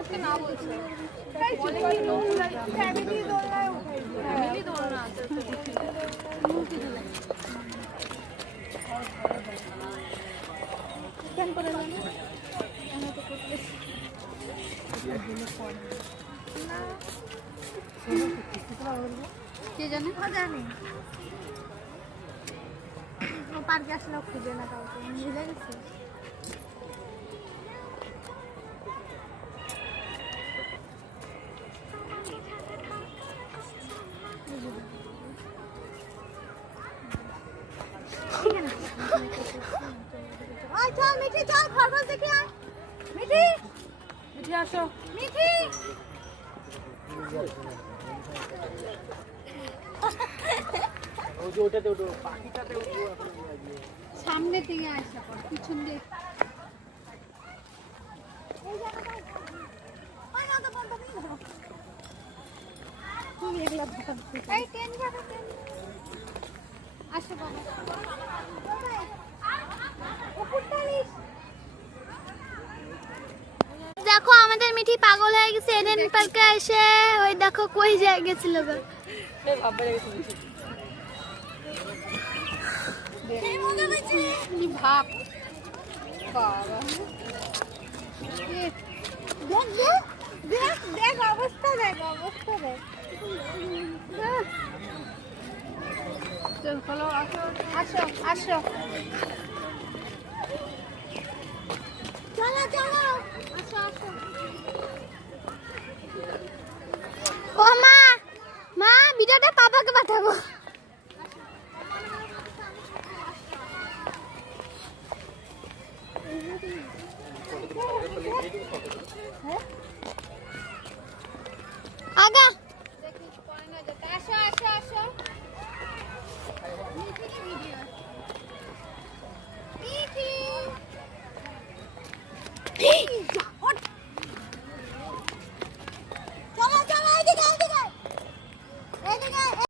উঠতে না বলছে। ফ্যামিলি দোলনায় উঠাই, ফ্যামিলি দোলনা আছে। কেন করে না? আমরা তো করতেছি না। কে জানে? জানি ও পার্কে আসলে খুঁজে না কাউকে, ভুলে গেছে। চল মিঠি, চল খরগোশ দেখি আয়। মিঠি, মিঠি আসো। মিঠি সামনে থেকে আসা পর পিছন দিয়ে আসো বাবা। দেখো আমাদের মিঠি পাগল হয়ে গেছে এডেন পার্কে এসে। ওই দেখো কই যায় গেছিল গো। ভাব বাবা, দেখ দেখ দেখ অবস্থা, দেখ অবস্থা দেখ। চলো আসো আসো আসো, চলো চলো আসো আসো। ও মা, মা ভিডিওটা পাপাকে পাঠাবো। আগা